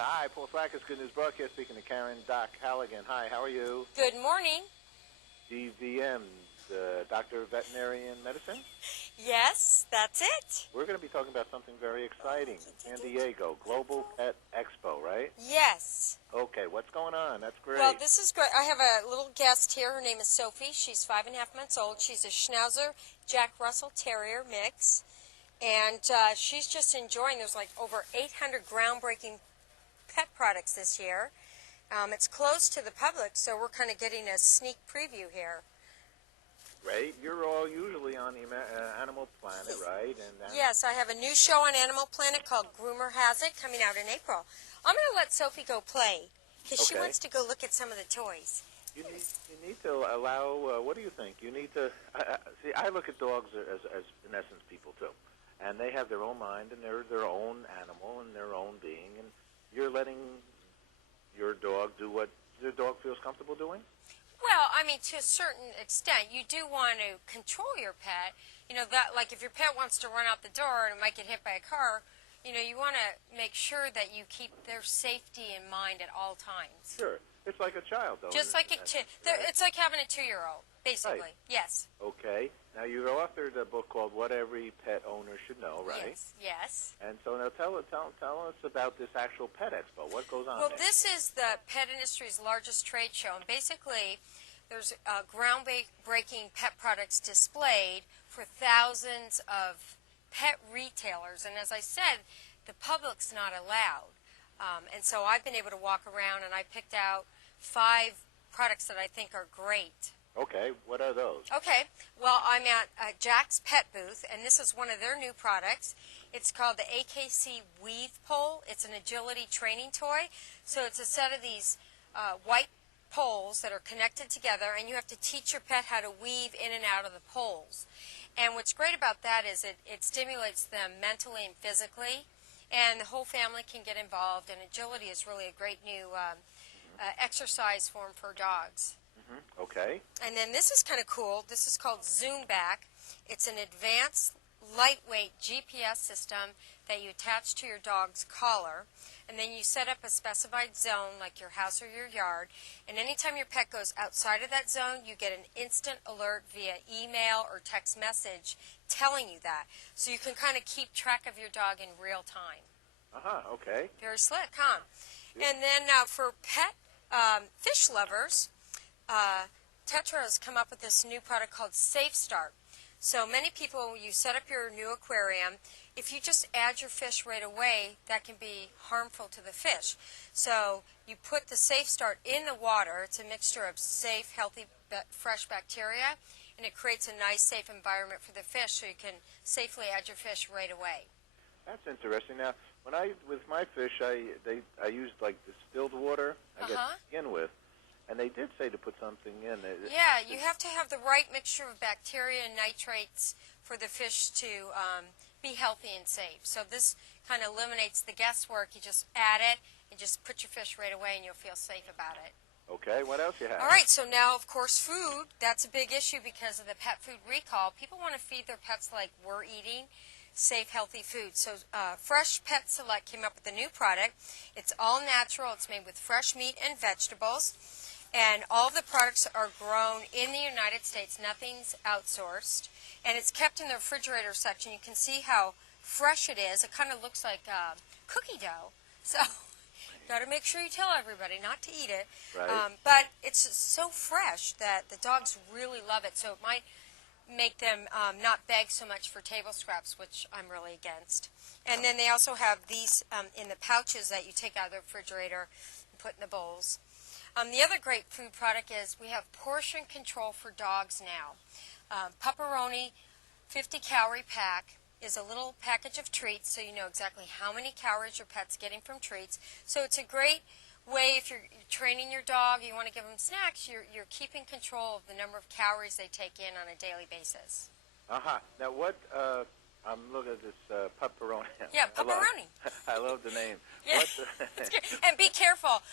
Hi, Paul Thrackers, Good News Broadcast, speaking to Karen Doc Halligan. Hi, how are you? Good morning. DVM, Doctor of Veterinarian Medicine? Yes, that's it. We're going to be talking about something very exciting. San Diego, Global Pet Expo, right? Yes. Okay, what's going on? That's great. Well, this is great. I have a little guest here. Her name is Sophie. She's 5.5 months old. She's a Schnauzer Jack Russell Terrier mix. And she's just enjoying. There's like over 800 groundbreaking pet products this year. It's closed to the public, so we're kind of getting a sneak preview here. Great. You're all usually on the Animal Planet, right? And yes, I have a new show on Animal Planet called Groomer Has It coming out in April. I'm going to let Sophie go play because she wants to go look at some of the toys. You need to allow, what do you think? You need to, see, I look at dogs as in essence, people too. And they have their own mind, and they're their own animal and their own being, and you're letting your dog do what your dog feels comfortable doing? Well, I mean, to a certain extent, you do want to control your pet. You know, that like if your pet wants to run out the door and it might get hit by a car, you know, you want to make sure that you keep their safety in mind at all times. Sure. It's like a child, though. Just like it's like having a 2-year-old, basically. Right. Yes. Okay. Now, you authored a book called What Every Pet Owner Should Know, right? Yes. Yes. And so now tell us about this actual Pet Expo. What goes on Well, there? this is the pet industry's largest trade show, and basically there's groundbreaking pet products displayed for thousands of pet retailers. And as I said, the public's not allowed. And so I've been able to walk around, and I picked out 5 products that I think are great. Okay, what are those? Okay, well, I'm at Jack's Pet Booth, and this is one of their new products. It's called the AKC Weave Pole. It's an agility training toy. So it's a set of these white poles that are connected together, and you have to teach your pet how to weave in and out of the poles. And what's great about that is it stimulates them mentally and physically, and the whole family can get involved, and agility is really a great new exercise form for dogs. Okay. And then this is kind of cool. This is called Zoom Back. It's an advanced, lightweight GPS system that you attach to your dog's collar. And then you set up a specified zone, like your house or your yard. And anytime your pet goes outside of that zone, you get an instant alert via email or text message telling you that. So you can kind of keep track of your dog in real time. Okay. Very slick, huh? And then for pet fish lovers, Tetra has come up with this new product called Safe Start. So many people, you set up your new aquarium, if you just add your fish right away, that can be harmful to the fish. So you put the Safe Start in the water. It's a mixture of safe, healthy, fresh bacteria, and it creates a nice, safe environment for the fish so you can safely add your fish right away. That's interesting. Now, with my fish, I used like distilled water, I guess, to begin with. And they did say to put something in. Yeah, you have to have the right mixture of bacteria and nitrates for the fish to be healthy and safe. So this kind of eliminates the guesswork. You just add it and just put your fish right away, and you'll feel safe about it. Okay, what else you have? All right, so now, of course, food. That's a big issue because of the pet food recall. People want to feed their pets like we're eating safe, healthy food. So Fresh Pet Select came up with a new product. It's all natural. It's made with fresh meat and vegetables. And all the products are grown in the United States. Nothing's outsourced. And it's kept in the refrigerator section. You can see how fresh it is. It kind of looks like cookie dough. So got to make sure you tell everybody not to eat it. Right. But it's so fresh that the dogs really love it. So it might make them not beg so much for table scraps, which I'm really against. And then they also have these in the pouches that you take out of the refrigerator and put in the bowls. The other great food product is we have portion control for dogs now. Pepperoni 50-calorie pack is a little package of treats, so you know exactly how many calories your pet's getting from treats. So it's a great way if you're training your dog, you want to give them snacks, you're keeping control of the number of calories they take in on a daily basis. Now what, I'm looking at this pepperoni. Yeah, pepperoni. I love the name. Yeah, it's good. And be careful.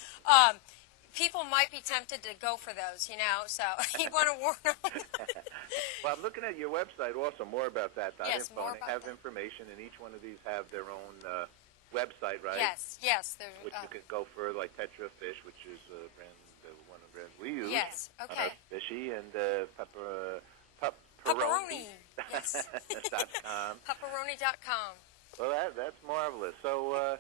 People might be tempted to go for those, you know, so you want to warn them. Well, I'm looking at your website also, more about that. Yes, more about have that. information, and each one of these have their own website, right? Yes, yes. Which you could go for, like Tetra Fish, which is one of the brands we use. Yes, okay. Fishy and Pepperoni. Yes. .com. Pepperoni.com. Well, that's marvelous. So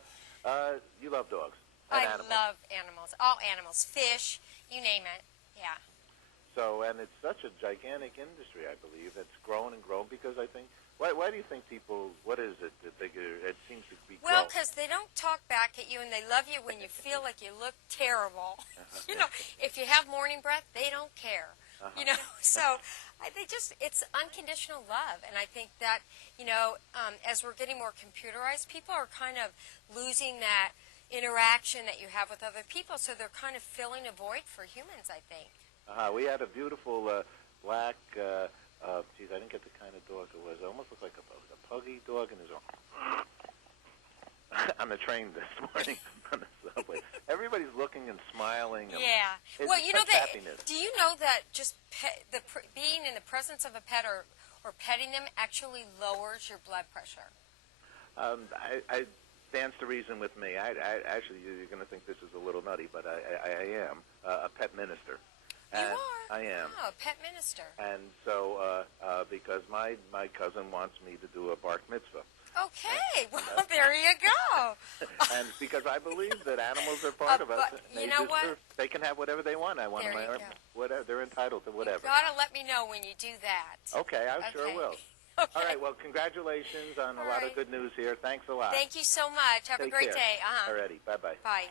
you love dogs and I animals. love animals. All animals. Fish, you name it. Yeah. So, and it's such a gigantic industry, I believe. It's grown and grown because I think. Why do you think people? What is it that it seems to be? Well, because they don't talk back at you, and they love you when you feel like you look terrible. You know, if you have morning breath, they don't care. You know, so it's unconditional love, and I think that as we're getting more computerized, people are kind of losing that interaction that you have with other people, so they're kind of filling a void for humans, I think. We had a beautiful black. Geez, I didn't get the kind of dog it was. It almost looked like a puggy dog in his arm. On the train this morning on the subway. Everybody's looking and smiling. And yeah. Well, you know that. Happiness. Do you know that just being in the presence of a pet or petting them actually lowers your blood pressure? I stands to reason with me. I actually, you're going to think this is a little nutty, but I am a pet minister. You are? I am. Oh, pet minister. And so, because my cousin wants me to do a bark mitzvah. Okay, well, there you go. And because I believe that animals are part of us. You know what? They can have whatever they want. I want them. Whatever, they're entitled to whatever. You've got to let me know when you do that. Okay, I sure will. Okay. All right, well, congratulations on a lot of good news here. Thanks a lot. Thank you so much. Have a great day. All righty, bye-bye. Bye.